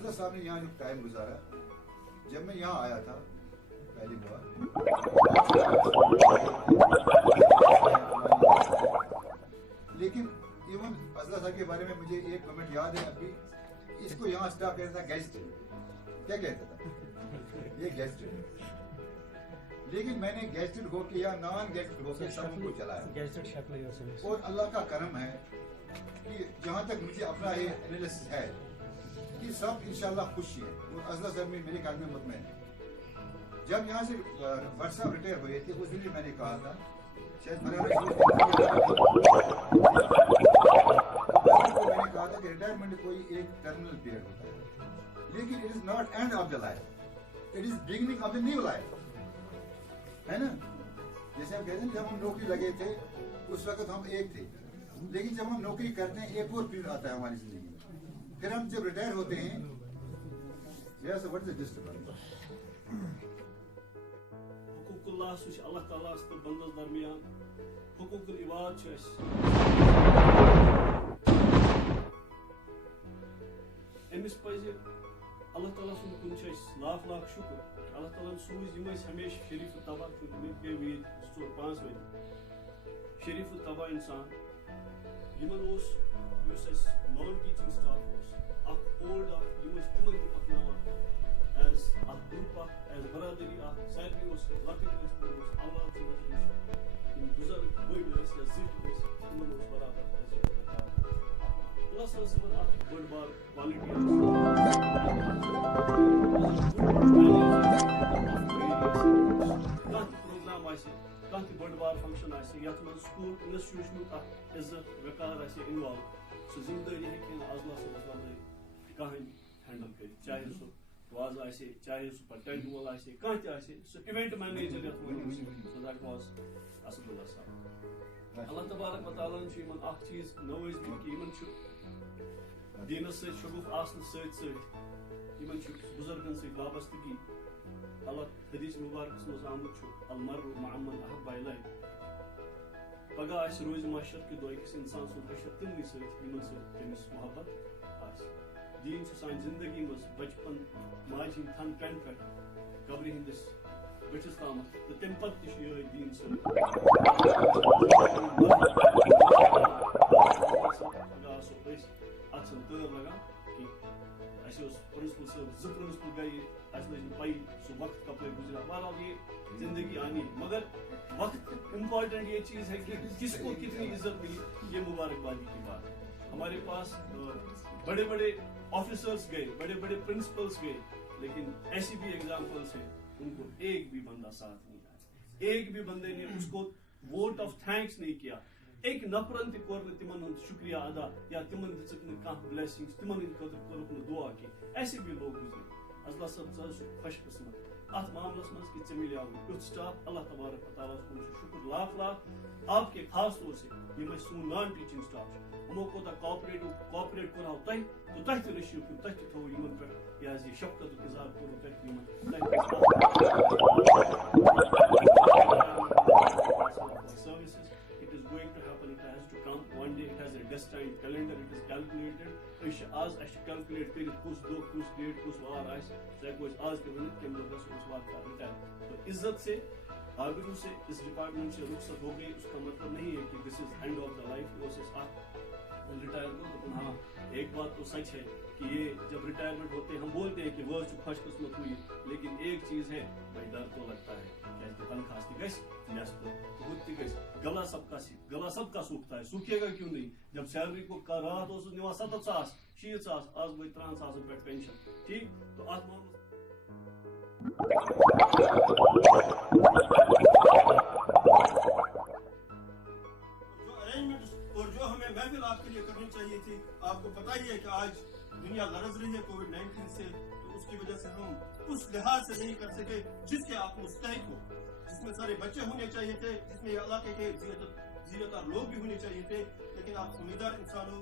अजला साहब ने यहाँ जो टाइम गुजारा, जब मैं यहाँ आया था पहली बार, लेकिन इवन अजला साहब के बारे में मुझे एक कमेंट याद है अभी, इसको यहाँ स्टाफ कहता था गेस्ट, क्या कहता था ये गेस्ट, लेकिन मैंने गेस्टेड होके या नॉन गेस्टेड होके सबको चलाया। और अल्लाह का करम है कि जहाँ तक मुझे अपना ये एनालिसिस है कि सब इंशाल्लाह खुश हैं और अजला साहब में मेरे ख्याल में मुतमईन है। जब यहाँ से भट्ट साहब रिटायर हुए थे उस दिन मैंने कहा था, शायद मैंने कहा था कि रिटायरमेंट कोई एक टर्मिनल पीरियड होता है, लेकिन it is not end of the life, it is beginning of the new life, है ना। जैसे हम कहते हैं जब हम नौकरी लगे थे उस वक्त हम एक थे, लेकिन जब हम नौकरी करते हैं एक और पीरियड आता है हमारी जिंदगी में, फिर हम जब रिटायर होते हैं, yes, what is the disturbance? हुकूकुल्लाह सु अल्लाह ताला तो बंदस दरमियान हुकूकुल इबाद छ एमिस पजे अल्लाह ताला सुन कुन छ लाख लाख शुक्र अल्लाह ताला सूज यम हमेशा शरीफ तबा के वी 4-5 वे शरीफ तबा इंसान यमन ओस युस नॉन टीचिंग स्टाफ ओस अक ओल्ड अफ यम तिमन अपनावा as a group as brotherly side ओस लकट ओस अल्लाह ताला इन गुजर कोई ओस या जिट ओस यमन ओस बराबर प्लस ओस मन अक बड़ बार क्वालिटी प्रोग्राम आसे कहीं बड़ बार फंक्शन आसे यथ मन स्कूल इंस्टीट्यूशन इज्जत वकार आसे इन्वॉल्व सो जिम्मेदारी है अजला से कहीं हैंडल कर, चाहे सो वाज आसे चाहे सो टेंट वॉल आसे कहीं आसे सो इवेंट मैनेजर यथ वन so that was Asadullah Sahab. Allah तबारक व तआला ने यमन अख चीज नवज कि यमन छु दीनस से शगुफ आसन सत यमन छु बुजुर्गन से वाबस्तगी अल्लाह हदीस मुबारक मज आमुत छु अलमरु मअमन अहब्बा इलैह पगह आस रोज माशर के दो अकिस इंसान सुन हशर तिमनी सत यमन से तमिस मोहब्बत आस दीन से सान जिंदगी मज बचपन माज हिंद थन पेन पे कब्र हिंदिस बचस ताम तो तम पत ये दीन से असन तर लगा कि प्रिंसिपल साहब ज प्रिंसिपल गई लगी पाई सो वक्त कपड़े गुजरा बहरहाल ये जिंदगी आनी, मगर वक्त इम्पोर्टेंट ये चीज है कि किसको कितनी इज्जत मिली ये मुबारकबादी की बात है। हमारे पास बड़े बड़े ऑफिसर्स गए, बड़े बड़े प्रिंसिपल्स गए, लेकिन ऐसी भी एग्जाम्पल्स हैं उनको एक भी बंदा साथ नहीं आया, एक भी बंदे ने उसको वोट ऑफ थैंक्स नहीं किया, एक नफरन कोर तिमन हंद शुक्रिया अदा या तिमन दिख ब्लेसिंग्स तिमन कोर दुआ की, ऐसे भी लोग गुजरे। अल्लाह सब खुश किस्मत अत मामलस मज कि मिले युथ स्टाफ, अल्लाह तबारक व तआला शुक्र लाख लाख आपके खास तौर से यम सून नॉन टीचिंग स्टाफ हमो कोता कोऑपरेट कर तह तो तह तो रशियो तह तो थो यमन पे या शफकत इजहार करो तह services it is going to happen, it has to come one day, it has a destined calendar, it is calculated आज calculate कर कुछ दो कुछ डेट कुछ वार आस सो आज के वन तम लोग उस वार का रिटायर। तो इज्जत से आबिदों से इस डिपार्टमेंट से रुखसत हो गई उसका मतलब नहीं है कि this is end of the life process आप रिटायर को। तो हाँ एक बात तो सच है कि ये जब रिटायरमेंट होते हैं हम बोलते हैं कि वह खुशकिस्मत हुई, लेकिन एक चीज है भाई डर तो लगता है क्या तनख्वाह गला सबका सूखता है, सूखेगा क्यों नहीं जब सैलरी को राहत 70,000 60,000 आज गई 3,000 पे पेंशन, ठीक। तो आज और जो हमें महफिल आपके लिए करनी चाहिए थी, आपको पता ही है कि आज दुनिया गरज रही है कोविड-19 से, तो उसकी वजह से हम उस लिहाज से नहीं कर सके जिसके आप मुस्तहिक हो, जिसमें सारे बच्चे होने चाहिए थे, जिसमें इलाके के जिम्मेदार लोग भी होने चाहिए थे, लेकिन आप जिम्मेदार इंसान हो,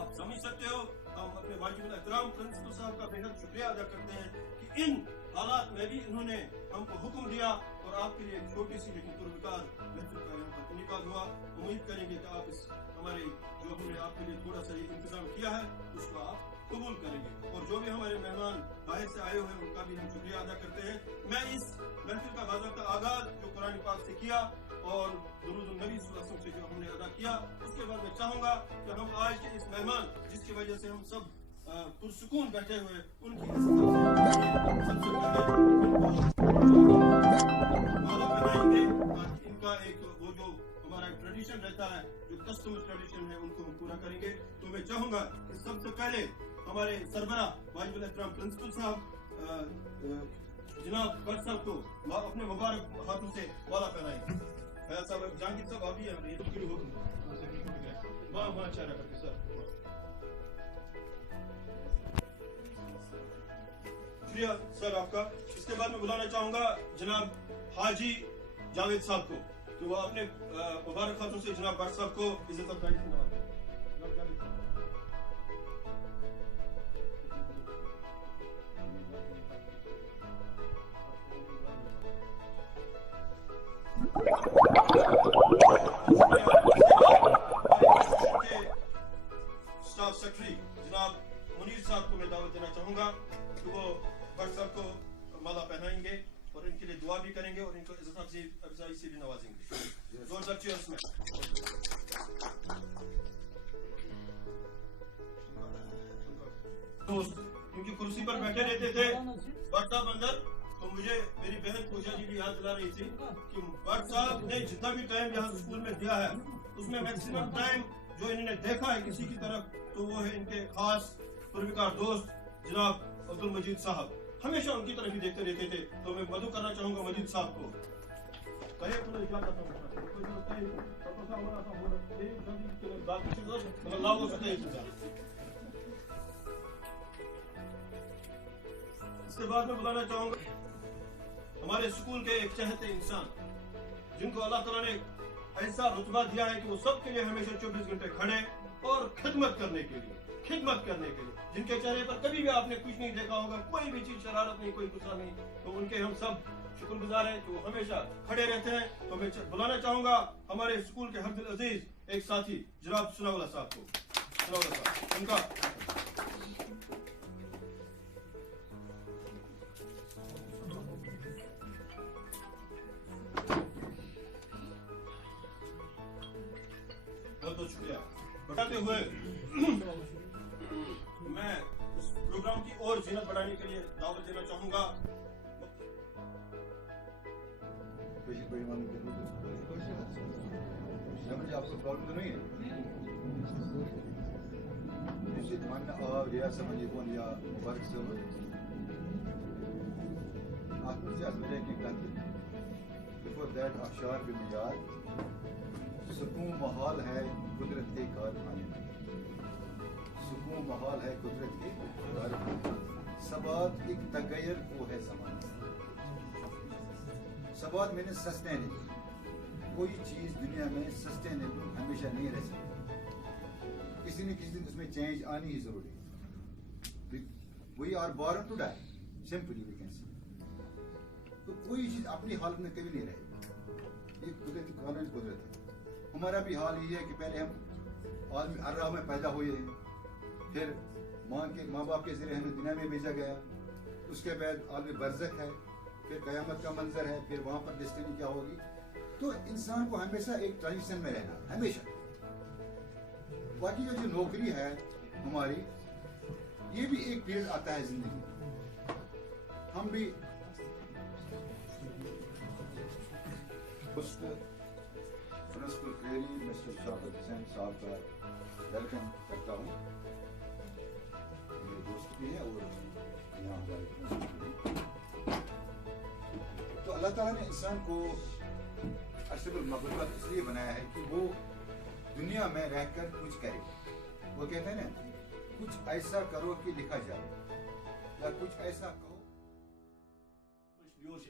आप समझ सकते हो। हम अपने वाजिबुल एहतराम प्रिंसिपल साहब का बेहद शुक्रिया अदा करते हैं कि इन हालात में भी इन्होंने हमको हुक्म दिया और आपके लिए एक छोटी सी लेकिन पुरविकार महफिल का यहाँ पर इनेकाद हुआ। उम्मीद करेंगे कि आप इस हमारे जो हमने आपके लिए थोड़ा सा इंतजाम किया है उसको आप कबूल करेंगे। और जो भी हमारे मेहमान बाहर से आए हुए हैं उनका भी हम शुक्रिया अदा करते हैं। मैं इस महफिल का बाज़ाब्ता आगाज जो कुरान पाक से किया और दुरूद नबी सल्लल्लाहु अलैहि वसल्लम से जो हमने अदा किया, उसके बाद मैं चाहूंगा कि हम आज के इस मेहमान जिसकी वजह से हम सब पुरसुकून बैठे हुए उनकी सबसे पहले इनका एक वो जो हमारा ट्रेडिशन रहता है, जो कस्टमर ट्रेडिशन है, उनको हम पूरा करेंगे। तो मैं चाहूंगा कि सबसे पहले हमारे सरबरा वाजिबुल एहतराम प्रिंसिपल साहब जनाब भट्ट साहब को अपने मुबारक हाथों से वाला पहनाएंगे। फैयाज साहब, जहांगीर साहब आप भी हैं, ये तो क्यों हो वाह वाह, अच्छा रहा करके सर, शुक्रिया सर आपका। इसके बाद मैं बुलाना चाहूंगा जनाब हाजी जावेद साहब को, तो वो अपने मुबारक हाथों से जनाब भट्ट साहब को इज्जत अफजाई से नवाजें। स्टाफ सेक्रेटरी जनाब मुनीर साहब को मैं दावत देना चाहूंगा कि वो भट्ट साहब को माला पहनाएंगे और इनके लिए दुआ भी करेंगे और इनको इज्जत अफजाई से भी नवाजेंगे। जोरदार चीयर्स में। दोस्त क्योंकि कुर्सी पर बैठे रहते थे भट्ट साहब अंदर, तो मुझे मेरी बहन पूजा जी भी याद दिला रही थी कि भट्ट साहब ने जितना भी टाइम यहाँ स्कूल में दिया है उसमें मैक्सिमम टाइम जो इन्होंने देखा है किसी की तरफ, तो वो है इनके खास पुरविकार दोस्त जनाब अब्दुल मजीद साहब। हमेशा उनकी तरफ ही देखते रहते थे। तो मैं मदु करना चाहूंगा मजीद साहब को। इसके बाद में बुलाना चाहूंगा हमारे स्कूल के एक चहते इंसान जिनको अल्लाह ताला ने ऐसा रुतबा दिया है कि वो सबके लिए हमेशा 24 घंटे खड़े और खिदमत करने के लिए, जिनके चेहरे पर कभी भी आपने कुछ नहीं देखा होगा, कोई भी चीज शरारत नहीं, कोई गुस्सा नहीं, तो उनके हम सब शुक्रगुजार हैं कि वो हमेशा खड़े रहते हैं। तो मैं बुलाना चाहूंगा हमारे स्कूल के हरदिल अजीज एक साथी जनाब सुनावला साहब को। सुनावला साहब उनका बहुत बहुत शुक्रिया। बताते हुए मैं इस प्रोग्राम की और जीनत बढ़ाने के लिए दावत देना चाहूंगा मुझे आपको प्रॉब्लम तो नहीं है मानना और या समझिए कौन या मुबारक से आप मुझे मेरे की कहते बिफोर दैट आशार बिमियाद सुकून महाल है कुदरत के कारखाने में, सुकून महाल है कुदरत के कारखाने में, सबात एक तगैर वो है ज़माना। सबात मैंने सस्टेनेबल, कोई चीज़ दुनिया में सस्टेनेबल हमेशा नहीं रह सकती, किसी न किसी दिन उसमें चेंज आनी ही जरूरी है। We are born to die, simply we can say. तो कोई चीज़ अपनी हालत में कभी नहीं रहेगी, ये कुदरत की कानून कुदरत है। हमारा भी हाल ये है कि पहले हम आदमी अर्रा में पैदा हुए हैं, फिर माँ बाप के जरिए हमें दुनिया में भेजा गया, उसके बाद आदमी बरज़ख है, फिर क़यामत का मंजर है, फिर वहाँ पर डेस्टिनी क्या होगी। तो इंसान को हमेशा एक ट्रांजिशन में रहना, हमेशा। बाकी जो नौकरी है हमारी, ये भी एक पीरियड आता है जिंदगी। हम भी प्रिंसिपल क्वेरी मिस्टर शाकिर हुसैन साहब का वेलकम करता हूँ। मेरे दोस्त भी हैं और यहाँ हमारे तो अल्लाह ताला ने इंसान को अशरफुल मखलूक़ात इसलिए बनाया है कि वो दुनिया में रहकर कुछ करे। वो कहते हैं ना, कुछ ऐसा करो कि लिखा जाए, या कुछ ऐसा कहो।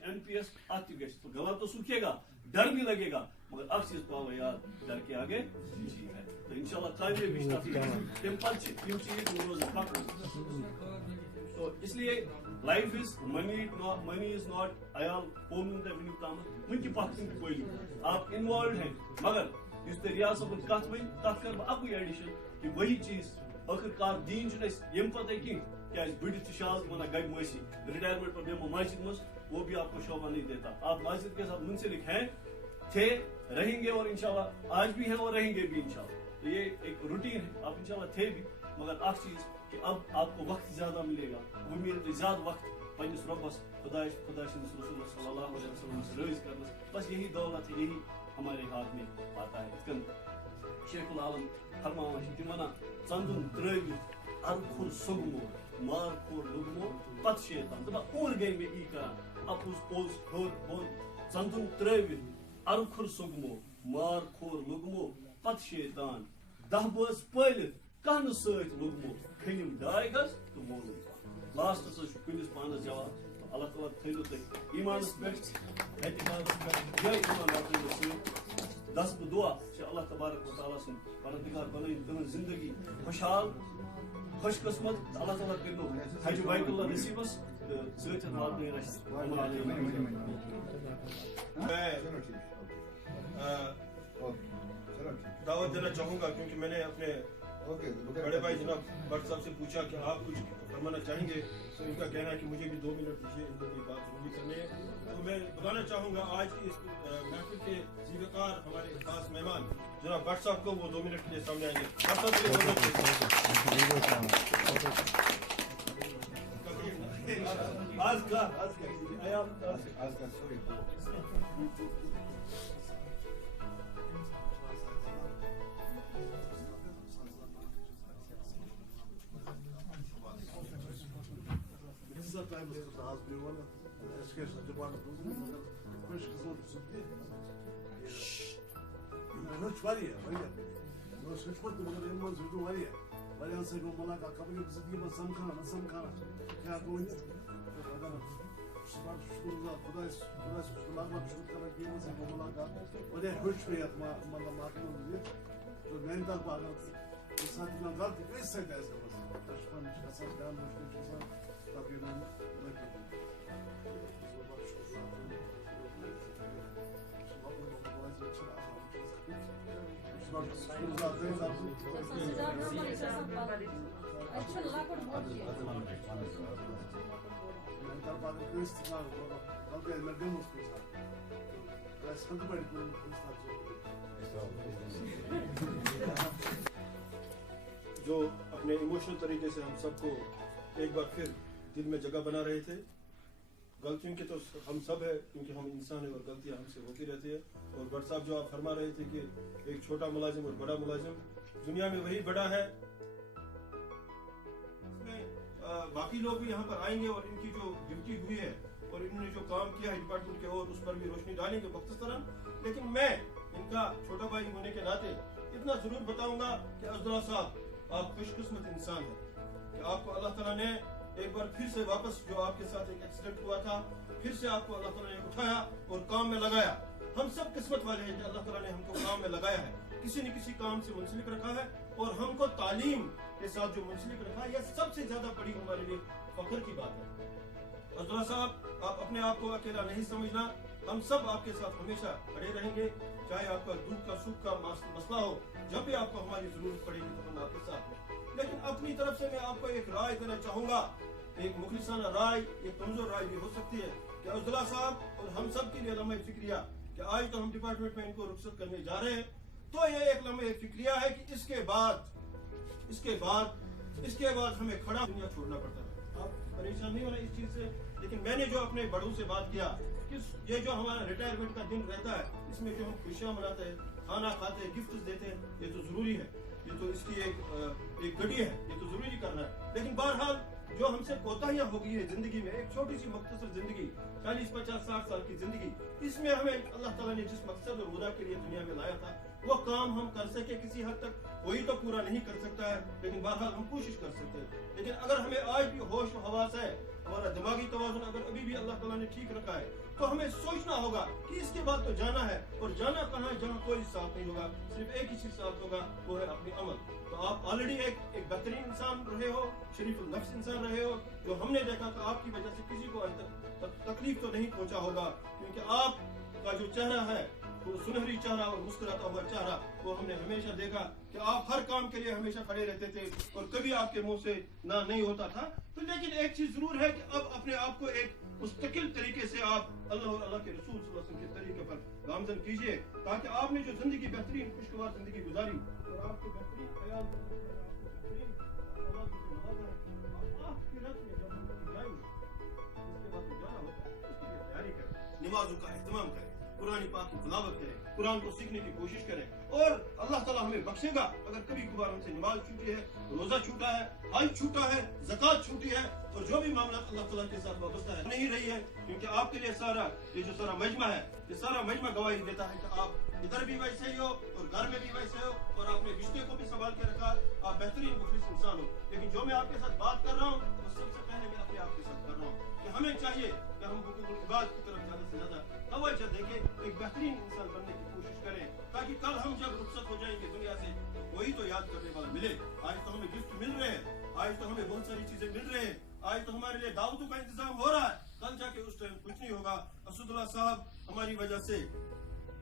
NPS आती गई तो गलत तो सूखेगा, डर भी लगेगा, मगर अब चीज पाओ यार, डर के आगे जीत है। तो इंशाल्लाह कायदे भी तो इसलिए life is money is not आयाल ओनून द विन काम उनकी पाकिस्तान कोई आप इन्वॉल्व हैं, मगर इस रियासत में कथ वन तथ कर एडिशन कि वही चीज आखिरकार दीन यम पता कि क्या बड़ित शाल वना गई मसी रिटायरमेंट पर बेमो मस्जिद में वो भी आपको शोभा नहीं देता। आप मस्जिद के साथ मुंसलिक हैं, थे, रहेंगे और इंशाल्लाह आज भी हैं और रहेंगे भी इंशाल्लाह। ये एक रूटीन है, आप इंशाल्लाह थे भी, मगर एक चीज कि अब आपको वक्त ज्यादा मिलेगा, वो मिलते ज्यादा वक्त पन्निस रब्बस खुदा रसूल सल्लल्लाहु अलैहि वसल्लम से रज़ करना। बस यही दौलत है, यही हमारे हाथ में आता है। इतकन शेखुल आलम फरमावन तिमना चंदुन त्रवी अरखुर सुगमो मार खोर लुगमो पत शैतान दबा और गई में ई करान अपुस पोस खोर बोन चंदुन त्रवी अरखुर सुगमो मार खोर लुगमो पत शैतान दहबस पलित कहन सत लुगमो खनिम दायगस तो मोलुम लास्ट से कुलिस पानस जवाब अल्लाह ताला थैलो तक ईमान पे एतमाद पे जय ईमान रखने से दस दुआ से अल्लाह तबारक व तआला से परवरदिगार बनाई तन जिंदगी खुशहाल खुशकिस्मत अल्लाह ताला करो हज बैतुल्लाह नसीबस सचन हाल में रश दावत देना चाहूंगा क्योंकि मैंने अपने बड़े भाई जनाब भट्ट साहब से पूछा कि आप कुछ फरमाना चाहेंगे, तो इनका कहना है कि मुझे भी 2 मिनट दीजिए, इनको कोई बात जरूरी करनी है। तो मैं बताना चाहूंगा आज की इस महफिल के ज़िक्र हमारे खास मेहमान जनाब भट्ट साहब को वो 2 मिनट के लिए सामने आएंगे। जो अपने इमोशनल तरीके से हम सबको एक बार फिर दिल में जगह बना रहे थे। गलतियों के तो हम सब है क्योंकि हम इंसान है और गलतियां हमसे होती रहती है। और भट्ट साहब जो आप फरमा रहे थे कि एक छोटा मुलाजिम और बड़ा मुलाजिम दुनिया में वही बड़ा है। बाकी लोग भी यहाँ पर आएंगे और इनकी जो ड्यूटी हुई है और इन्होंने जो काम किया है डिपार्टमेंट के और उस पर भी रोशनी डालेंगे मुख्तसरन। लेकिन मैं इनका छोटा भाई होने के नाते इतना जरूर बताऊंगा कि अब्दुल्ला साहब आप खुशकिस्मत इंसान हैं कि आपको अल्लाह ताला ने एक बार फिर से वापस जो आपके साथ एक एक्सीडेंट हुआ था फिर से आपको अल्लाह ताला ने उठाया और काम में लगाया। हम सब किस्मत वाले हैं कि अल्लाह ताला ने हमको काम में लगाया है, किसी न किसी काम से मुंसलिक रखा है और हमको तालीम के साथ जो मुंसलिक रखा है, यह सबसे ज्यादा बड़ी हमारे लिए फख्र की बात है। अब्दुल्ला साहब आप अपने आप को अकेला नहीं समझना, हम सब आपके साथ हमेशा खड़े रहेंगे, चाहे आपका दुख का सुख का मसला हो, जब भी आपको हमारी जरूरत पड़ेगी तो हम आपके साथ हैं। लेकिन अपनी तरफ से मैं आपको एक राय देना चाहूंगा, एक मुखलिसाना राय, एक कमजोर राय भी हो सकती है कि अब्दुल्ला साहब और हम सब के लिए लम्हे फिक्रिया कि आज तो हम डिपार्टमेंट में इनको रुखसत करने जा रहे हैं, तो ये एक लम्हे फिक्रिया है कि इसके बाद हमें खड़ा दुनिया छोड़ना पड़ता है। आप परेशान नहीं होना इस चीज से। लेकिन मैंने जो अपने बड़ों से बात किया कि ये जो हमारा रिटायरमेंट का दिन रहता है, इसमें जो हम खुशियां मनाते हैं, खाना खाते हैं, गिफ्ट देते हैं, ये तो जरूरी है, ये तो इसकी एक घड़ी है, ये तो जरूरी करना है। लेकिन बहरहाल जो हमसे कोताहियां हो गई है जिंदगी में, एक छोटी सी मुख्तसर जिंदगी 40, 50, 60 साल की जिंदगी, इसमें हमें अल्लाह ताला ने जिस मकसद और मुद्दा के लिए दुनिया में लाया था वो काम हम कर सके किसी हद तक, कोई तो पूरा नहीं कर सकता है, लेकिन बहरहाल हम कोशिश कर सकते हैं। लेकिन अगर हमें आज भी होश व हवास है, हमारा दिमागी तवाज़ुन अगर अभी भी अल्लाह ताला ने ठीक रखा है, तो हमें सोचना होगा कि इसके बाद तो जाना है, और जाना कहाँ है जहाँ कोई साथ नहीं होगा, सिर्फ एक ही चीज साथ होगा, वो है अपनी अमल। तो आप ऑलरेडी एक बेहतरीन इंसान रहे हो, शरीफ नफ्स इंसान रहे हो, जो हमने देखा था आपकी वजह से किसी को आज तक तकलीफ तो नहीं पहुंचा होगा, क्योंकि आपका जो चेहरा है वो सुनहरी चेहरा और मुस्कुराता हुआ चेहरा वो हमने हमेशा देखा कि आप हर काम के लिए हमेशा खड़े रहते थे और कभी आपके मुंह से ना नहीं होता था। तो लेकिन एक चीज जरूर है कि अब अपने आप को एक मुस्तकिल तरीके से आप अल्लाह और अल्लाह के रसूल सल्लल्लाहु अलैहि वसल्लम के तरीके पर गामजन कीजिए, ताकि आपने जो जिंदगी बेहतरीन खुशगवार जिंदगी गुजारी और आपके बेहतरीन ख्याल नमाजों का एहतमाम करें, कुरान पाक की तिलावत करें, कुरान को सीखने की कोशिश करें और अल्लाह ताला हमें बख्शेगा अगर कभी कभार हमसे नमाज छूटी है, रोजा छूटा है, हज छूटा है, ज़कात छूटी है और जो भी मामला अल्लाह ताला के साथ वाबस्ता है नहीं रही है, क्योंकि आपके लिए सारा ये जो सारा मजमा है, ये सारा मजमा गवाही देता है कि आप इधर भी वैसे ही हो और घर में भी वैसे हो और आपने रिश्ते को भी संभाल के रखा, आप बेहतरीन मुखलिस इंसान हो। लेकिन जो मैं आपके साथ बात कर रहा हूँ वो सबसे पहले मैं अपने आप के साथ कर रहा हूँ कि हमें चाहिए कि हम हुकूकुल इबाद की तरफ ज्यादा से ज्यादा तवज्जो देके एक बेहतरीन इंसान बनने की कोशिश करें, ताकि कल हम जब रुखसत हो जाएंगे दुनिया से वही तो याद करने वाला मिले। आज तो हमें गिफ्ट मिल रहे हैं, आज तो हमें बहुत सारी चीजें मिल रही हैं, आज तो हमारे लिए दावतों का इंतजाम हो रहा है, कल जाके उस टाइम कुछ नहीं होगा। असदुल्लाह साहब हमारी वजह से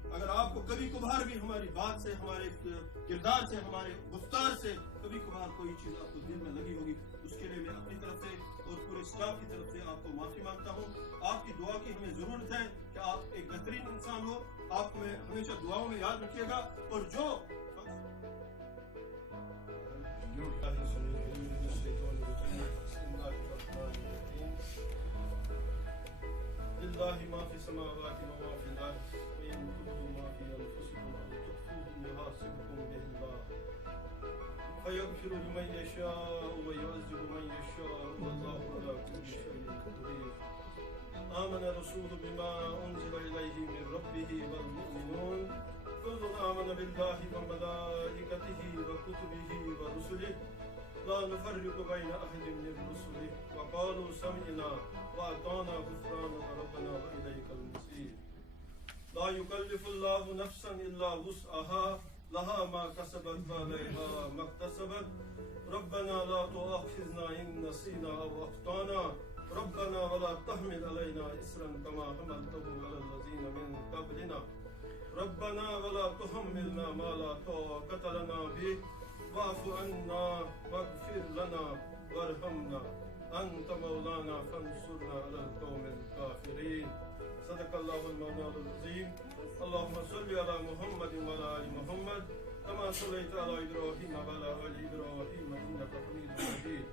अगर आपको कभी कभार भी हमारी बात से, हमारे किरदार से, हमारे गुफ्तार से कभी कभार कोई चीज आपको दिल में लगी होगी, उसके लिए मैं अपनी तरफ से और पूरे स्टाफ की तरफ से आपको माफी मांगता हूँ। आपकी दुआ की हमें जरूरत है कि आप एक बेहतरीन इंसान हो, आप हमें हमेशा दुआओं में याद रखिएगा और जो فيغفر لمن يشاء ويعذب من يشاء والله على كل شيء قدير. آمن الرسول بما أنزل إليه من ربه والمؤمنون كل آمن بالله وملائكته وكتبه ورسله لا نفرق بين أحد من رسله وقالوا سمعنا وأطعنا غفرانك ربنا وإليك المصير. لا يكلف الله نفسا إلا وسعها لها ما كسبت وعليها ما اكتسبت. ربنا لا تؤاخذنا إن نسينا أو أخطأنا ربنا ولا تحمل علينا إصرا كما حملته على الذين من قبلنا ربنا ولا تحملنا ما لا طاقة لنا به واعف عنا واغفر لنا وارحمنا أنت مولانا فانصرنا على القوم الكافرين. صدق الله المولى العظيم. اللهم صل على محمد وعلى آل محمد كما صليت على إبراهيم وعلى آل إبراهيم إنك حميد مجيد.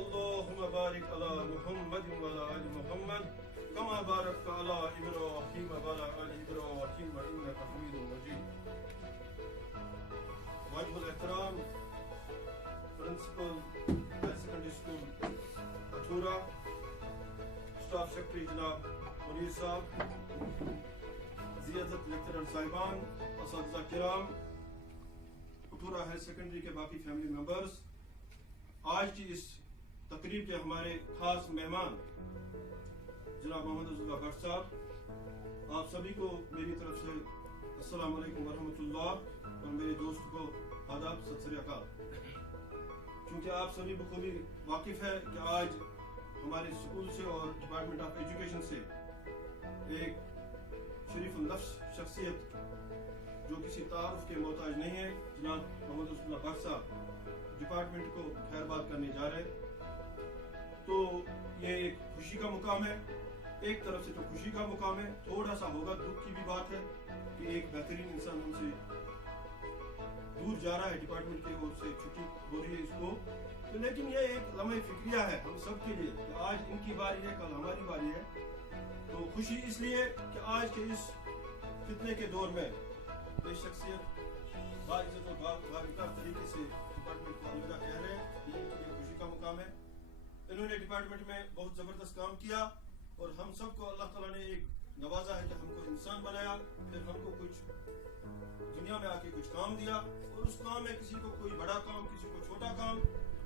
اللهم بارك على محمد وعلى آل محمد كما باركت على إبراهيم وعلى آل إبراهيم إنك حميد مجيد. واجب الاحترام Principal High Secondary School Athura, Staff Secretary جناب منیر صاحب, زیادت لیکچرر صاحبان, اساتذہ کرام, اٹھورا ہائر سیکنڈری کے باقی فیملی ممبرز, آج کی اس تقریب کے ہمارے خاص مہمان جناب محمد عبداللہ بٹ صاحب, آپ سبھی کو میری طرف سے السلام علیکم ورحمۃ اللہ اور میرے دوست کو آداب, ست سری اکال. چونکہ آپ سبھی بخوبی واقف ہے کہ آج ہمارے اسکول سے اور ڈپارٹمنٹ آف ایجوکیشن سے ایک شریف النفس شخصیت جو کسی تعارف کے محتاج نہیں ہے, جناب محمد عبداللہ بٹ صاحب ڈپارٹمنٹ کو خیر بات کرنے جا رہے. تو یہ ایک خوشی کا مقام ہے, ایک طرف سے تو خوشی کا مقام ہے, تھوڑا سا ہوگا دکھ کی بھی بات ہے کہ ایک بہترین انسان ہم سے دور جا رہا ہے, ڈپارٹمنٹ کے اور سے چھٹی ہو رہی ہے اس کو. تو لیکن یہ ایک لمحہ فکریہ ہے ہم سب کے لیے کہ آج ان کی باری ہے, کل ہماری باری ہے. تو خوشی اس لیے کہ آج کے اس فتنے کے دور میں یہ شخصیت باعزت اور باوقار طریقے سے ڈپارٹمنٹ کو الوداع کہہ رہے ہیں, یہ ان کے لیے خوشی کا مقام ہے. انہوں نے ڈپارٹمنٹ میں بہت زبردست کام کیا اور ہم سب کو اللہ تعالیٰ نے ایک نوازا ہے کہ ہم کو انسان بنایا, پھر ہم کو کچھ دنیا میں آ کے کچھ کام دیا, اور اس کام میں کسی کو کوئی بڑا کام, کسی کو چھوٹا کام.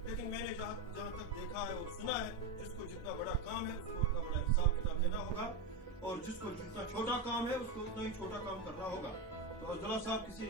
لیکن میں نے جہاں تک دیکھا ہے اور سنا ہے, جس کو جتنا بڑا کام ہے اس کو اتنا بڑا حساب کتاب دینا ہوگا, اور جس کو جتنا چھوٹا کام ہے اس کو اتنا ہی چھوٹا کام کرنا ہوگا. تو عبداللہ صاحب کسی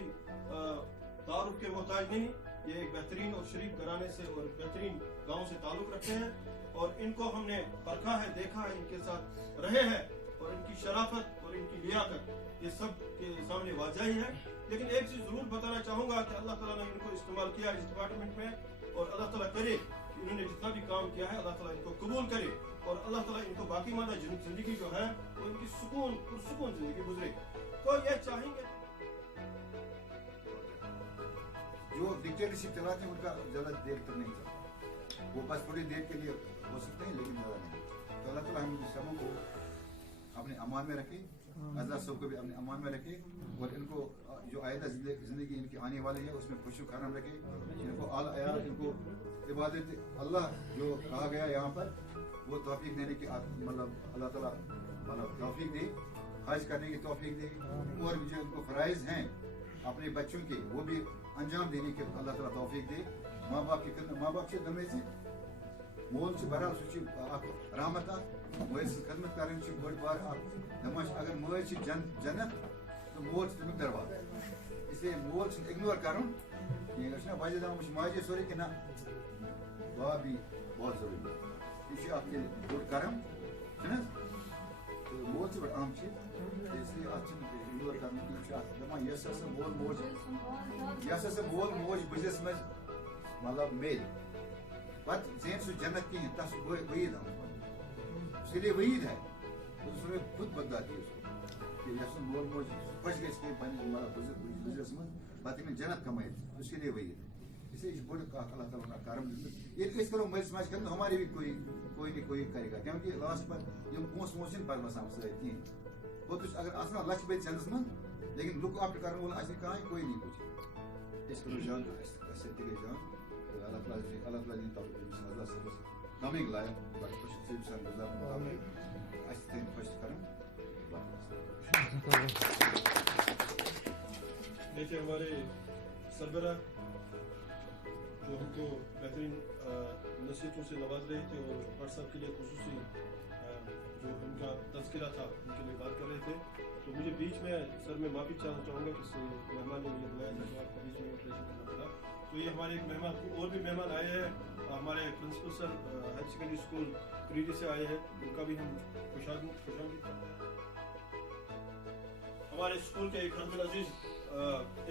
تعارف کے محتاج نہیں, یہ ایک بہترین اور شریف گھرانے سے اور بہترین گاؤں سے تعلق رکھتے ہیں, اور ان کو ہم نے پرکھا ہے, دیکھا ہے, ان کے ساتھ رہے ہیں. और इनकी शराफत और इनकी लियाकत ये सब के सामने वाज़ह है। लेकिन एक चीज़ ज़रूर बताना चाहूँगा कि अल्लाह ताला ने इनको इस्तेमाल किया इस डिपार्टमेंट में, और अल्लाह ताला करे कि इन्होंने जितना भी काम किया है अल्लाह ताला इनको कबूल करे, और अल्लाह ताला इनको बाकी मादा ज़िंदगी जो है वो इनकी पुरसुकून ज़िंदगी गुजरे। तो ये चाहेंगे जो डिक्टेटरशिप चलाते हैं उनका ज़्यादा देर तक नहीं चलता, वो बस थोड़ी देर के लिए हो सकते हैं लेकिन ज़्यादा नहीं। तो अल्लाह ताला हम सबों को अपने अमान में रखे, हज़रत सब को भी अपने अमान में रखे, और इनको जो आइंदा ज़िंदगी इनकी आने वाली है उसमें खुशी खरम रखे, इनको इनको इबादत अल्लाह जो कहा गया यहाँ पर वो तौफीक देने की मतलब अल्लाह ताला मतलब तौफीक दे, हज करने की तौफीक दे, और जो इनको फ़राइज़ हैं अपने बच्चों के वो भी अंजाम देने के अल्लाह ताला तौफीक दे। माँ बाप की खिदमत, माँ बाप से दमे से मोल से बहरहाल सह रहमत मोल से खिदमत कर बड़ बार दमाश, अगर मोल से जन्नत तो मोल से तमिक दरवाजा, इसलिए मोल से इग्नोर कर वाजे दाम माजे सोरे कि ना बा भी बहुत जरूरी है, ये बोड़ करम तो मोल से बड़ आम चीज, इसलिए इग्नोर कर यस मोल मोज यस मोल मोज बजस मज मतलब मेल पत जेन सु जन्नत की तस वईद इसलिए वईद है उसने खुद बदला दी उसको कि यस मोल मोज खुश गए के मतलब बजस मज बात में जन्नत कमाई उसके लिए वईद है। इसलिए इस बोर्ड का अल्लाह ताला का करम ये इस करो मज समाज कर हमारे भी कोई नहीं कोई करेगा, क्योंकि लास्ट पर ये पोस पर बस हम सही थी वो तो अगर आसना लक्ष्य पे चंदस मन लेकिन लुक आफ्टर करने वाला ऐसे कहां कोई नहीं पूछे इस करो जान ऐसे दिले जान अल्लाह ताला ने तौफीक अल्लाह सब कमिंग लाइफ बट खुश से सन गुजार ऐसे खुश करम। देखिए हमारे सरबरा जो हमको बेहतरीन नसीहतों से नवाज रहे थे और व्हाट्सएप के लिए खुसूसी जो उनका तज़किरा था उनके लिए बात कर रहे थे, तो मुझे बीच में सर मैं माफ़ी चाहूँगा कि मेहमान ने मुझे बुलाया था तो आपको बीच में इंट्रोडक्शन करना पड़ा। तो ये हमारे एक मेहमान और भी मेहमान आए हैं, हमारे principal sir higher secondary school Kuridi से आए हैं, उनका भी हम खुशामदीद करते हैं। हमारे स्कूल के एक हरबल अजीज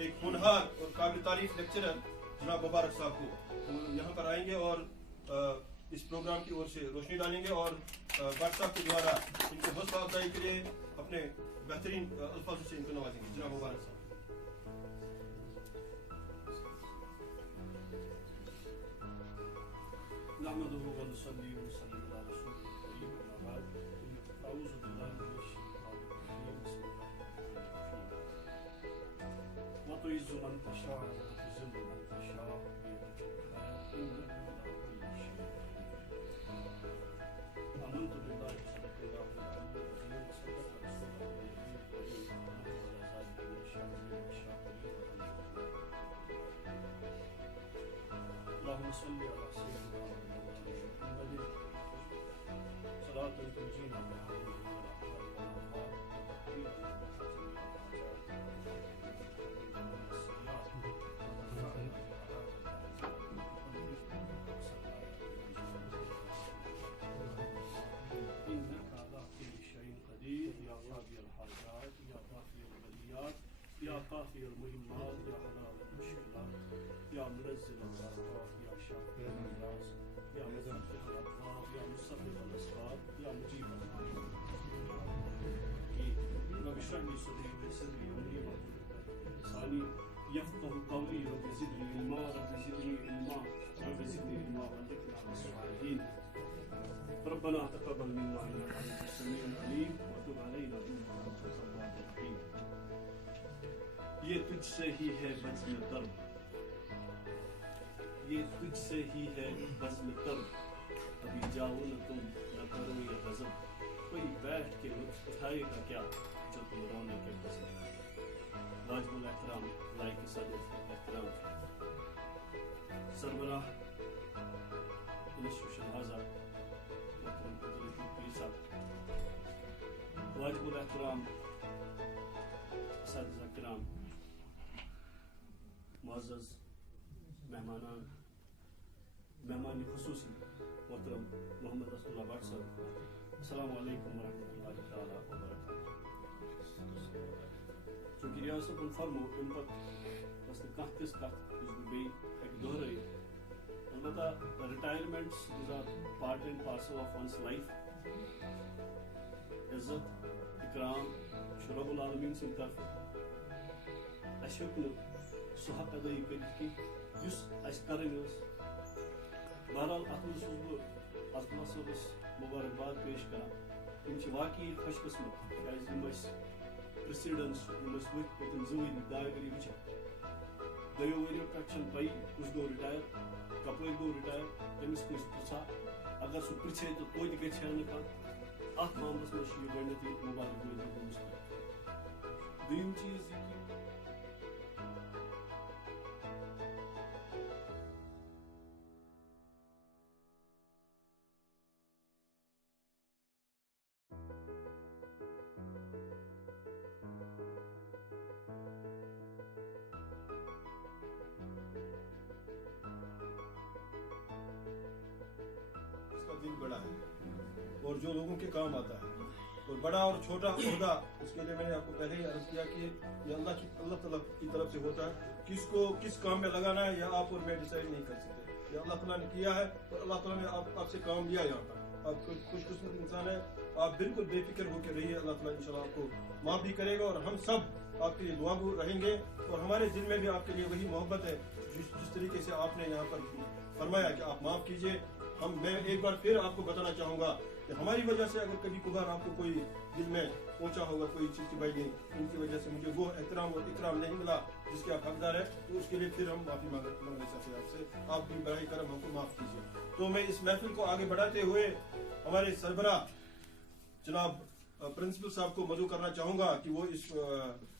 एक होनहार और काबिल तारीफ लेक्चरर जनाब मुबारक साहब को यहाँ पर आएंगे और इस प्रोग्राम की ओर से रोशनी डालेंगे और व्हाट्सएप के द्वारा इनके हौसला अफजाई के लिए अपने बेहतरीन अल्फाज से इनको नवाजेंगे। जनाब मुबारक साहब। وتعز من تشاء وتذل من تشاء بيدك آمنت بالله صدق الله العلي العظيم وصدق رسوله النبي الكريم وعلى ذلك من الشاهدين والشاكرين اللهم صل على سيدنا محمد صلاة تنجينا بها من الأحوال يا قافي المهمات يا حلال المشكلات يا منزل البركات يا شافي الناس يا مفتح الابواب يا مسبب الاسباب يا مجيب رب اشرح لي صدري ويسر لي امري واحلل لساني يفقه قولي رب زدني علما رب زدني علما رب زدني علما وانزلني على الصالحين ربنا تقبل منا انك انت السميع العليم وتب علينا انك انت التواب الرحيم. یہ تجھ سے ہی ہے بزم درد، یہ تجھ سے ہی ہے بزم درد، ابھی جاؤ نہ تم نہ کرو یہ غضب، کوئی بیٹھ کے لطف اٹھائے گا کیا جو تم رونے کے بس میں۔ واجب الاحترام لائق صدر احترام سربراہ انسٹیٹیوشن حاضر محترم قدرتی پیر صاحب، واجب الاحترام اساتذہ کرام، معزز مہمان خصوصی محترم محمد رسول اللہ بٹ صاحب، السلام علیکم ورحمۃ اللہ تعالیٰ وبرکاتہ. چونکہ ریاست فرمو امہ پتہ کھانا تِژھ کتھ یُس بہٕ بیٚیہِ ہیٚکہٕ دۄہرٲیِتھ. البتہ retirement is a part and parcel of one's life. عزت اکرام رب العالمین سٕنٛدِ طرفہٕ. اَسہِ ہیوٚک نہٕ سُہ حق ادٲیی کٔرِتھ کینٛہہ یُس اَسہِ کَرٕنۍ ٲس. بہرحال اَتھ منٛز چھُس بہٕ عطا صٲبَس مبارکباد پیش کران. تِم چھِ واقعی خوش قسمت کیٛازِ یِم ٲسۍ پرٛیسیڈنٛٹس یِم ٲسۍ ؤتھۍ پٔتِم 2 ؤری 2 ؤری وٕچھان. 2 ؤریو پٮ۪ٹھ چھَنہٕ پَیی کُس گوٚو رِٹایر کَپٲرۍ گوٚو رِٹایر تٔمِس کٲنٛسہِ پِرٛژھا. اگر سُہ پِرٛژھے تہٕ توتہِ گژھِ ہا نہٕ کانٛہہ. اَتھ معاملَس منٛز چھُ یہِ گۄڈٕنیٚتھٕے مبارکبٲدی ہُنٛد مُستحق. دوٚیِم چیٖز یہِ کہِ دن بڑا ہے اور جو لوگوں کے کام آتا ہے اور بڑا اور چھوٹا عہدہ اس کے لیے میں نے آپ کو پہلے ہی عرض کیا کہ یہ اللہ تعالیٰ کی طرف سے ہوتا ہے. کس کو کس کام میں لگانا ہے یہ آپ اور میں ڈیسائیڈ نہیں کر سکتے. یہ اللہ تعالیٰ نے کیا ہے اور اللہ تعالیٰ نے آپ سے کام لیا یہاں پر. آپ خوش قسمت انسان ہے. آپ بالکل بے فکر ہو کے رہیے. اللہ تعالیٰ انشاءاللہ آپ کو معاف بھی کرے گا اور ہم سب آپ کے لیے دعا گو رہیں گے. اور ہمارے دل میں بھی آپ کے لیے وہی محبت ہے جس طریقے سے آپ نے یہاں پر فرمایا کہ آپ معاف کیجیے. میں ایک بار پھر آپ کو بتانا چاہوں گا کہ ہماری وجہ سے اگر کبھی کبھار آپ کو کوئی دل میں پہنچا ہوگا کوئی چیز کی بھائی نہیں ان کی وجہ سے مجھے وہ احترام اور اکرام نہیں ملا جس کے آپ حقدار ہیں تو اس کے لیے پھر ہم معافی مانگنا چاہتے ہیں آپ سے. آپ بھی براہ کرم ہم کو معاف کیجیے. تو میں اس محفل کو آگے بڑھاتے ہوئے ہمارے سربراہ جناب پرنسپل صاحب کو مدعو کرنا چاہوں گا کہ وہ اس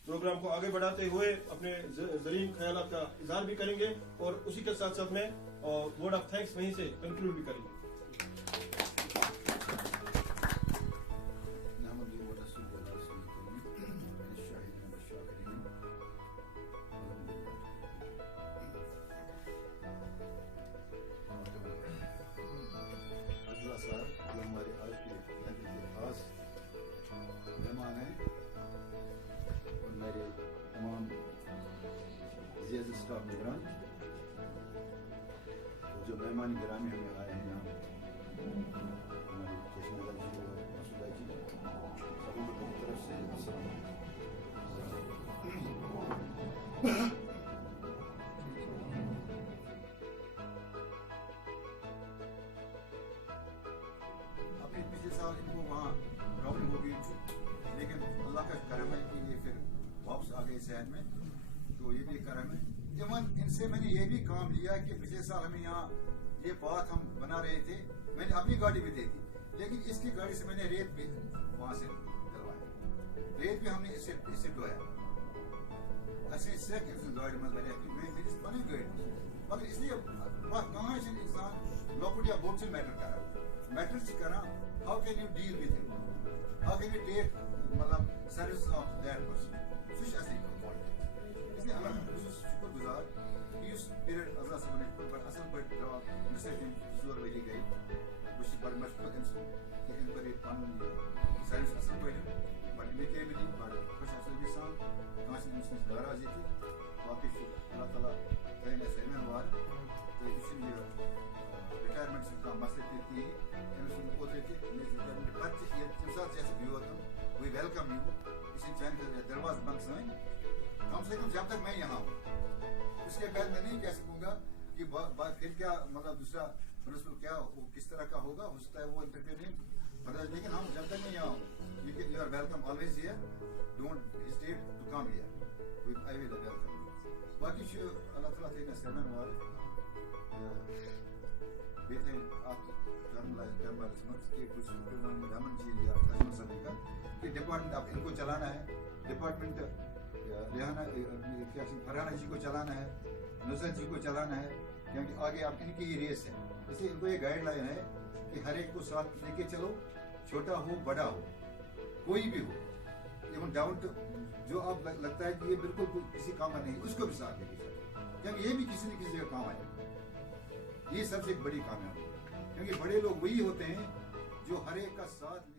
پروگرام کو آگے بڑھاتے ہوئے اپنے زرین خیالات کا اظہار بھی کریں گے اور اسی کے ساتھ ساتھ میں ورڈ آف تھینکس وہیں سے کنکلوڈ بھی کریں گے. جو مہمان گرامی ہمیں آئے ہیں یہاں ہمارے چشمہ جی اور مسعودہ جی سبوں کو میری طرف سے السلام ابھی پچھلے سال ان کو وہاں پرابلم ہو گئی لیکن اللہ کا کرم ہے کہ یہ پھر واپس آ گئے صحت میں تو یہ بھی کرم ہے. ایون ان سے میں نے یہ بھی کام لیا کہ پچھلے سال ہمیں یہاں یہ بات ہم بنا رہے تھے میں نے اپنی گاڑی بھی دے دی لیکن اس کی گاڑی سے میں نے ریت بھی وہاں سے ڈلوایا. ریت بھی ہم نے اس سے ڈھویا ایسے گاڑی میں میری بنی گاڑی مگر اس لیے کہاں انسان لوکٹ یا بوٹ سے میٹر سے کرا how can you deal with ہم ہاؤ کین یو ٹیک مطلب سروس آف دیٹ پرسن سہ اس لیے اللہ شکر گزار کہ اس پیریڈ اللہ صاحب نے بڑا اصل پٲٹھۍ درٛاو مےٚ سۭتۍ یِم 2 ؤری گٔے بہٕ چھُس بڑٕ مشغوٗل أمۍ سُنٛد کہ أمۍ کٔر ییٚتہِ پنُن یہِ سٔروِس اصل پٲٹھۍ بڑٕ امیکیبلی بڑٕ خۄش اصلٲبی سان کٲنٛسہِ چھِنہٕ أمِس نِش ناراض ییٚتہِ باقٕے چھُ اللہ تعالیٰ تھٲیِن اَسہِ سٲلمن وارٕ تہٕ یہِ چھُنہٕ یہِ رِٹایرمنٹ سۭتۍ کانٛہہ مسلہٕ تہِ کِہیٖنۍ أمِس ووٚن اوترٕ تہِ مےٚ ٲسۍ رِٹایرمنٹ پتہٕ تہِ تَمہِ ساتہٕ چھِ اَسہِ یوت وی ویلکم یوٗ یہِ چھِ چانہِ خٲطرٕ دروازٕ بنٛد سٲنۍ کم سے کم جب تک میں یہاں ہوں اس کے بعد میں نہیں کہہ سکوں گا کہ پھر کیا مطلب دوسرا پرنسپل کیا کس طرح کا ہوگا ہو سکتا ہے وہ انٹرفیئر نہیں لیکن ہم جب تک میں یہاں ہوں you are welcome always here don't hesitate to come here I will welcome باقی اللہ تعالیٰ تھے سیون وار بیٚیہِ تھٲیِن اَتھ ٹرمس منٛز کہ کچھ رمن جی یا اجمل صاحب کا کہ ڈپارٹمنٹ اب ان کو چلانا ہے ڈپارٹمنٹ ریحانہ کیا فرحانہ جی کو چلانا ہے نصرت جی کو چلانا ہے کیونکہ آگے اب ان کی ہی ریس ہے اس لیے ان کو یہ گائیڈ لائن ہے کہ ہر ایک کو ساتھ لے کے چلو چھوٹا ہو بڑا ہو کوئی بھی ہو ایون ڈاؤن ٹو جو آپ لگتا ہے کہ یہ بالکل کسی کام کا نہیں اس کو بھی ساتھ لے کے چلو کیونکہ یہ بھی کسی نہ کسی جگہ کام آئے یہ سب سے ایک بڑی کامیابی ہے کیونکہ بڑے لوگ وہی ہوتے ہیں जो हर एक का साथ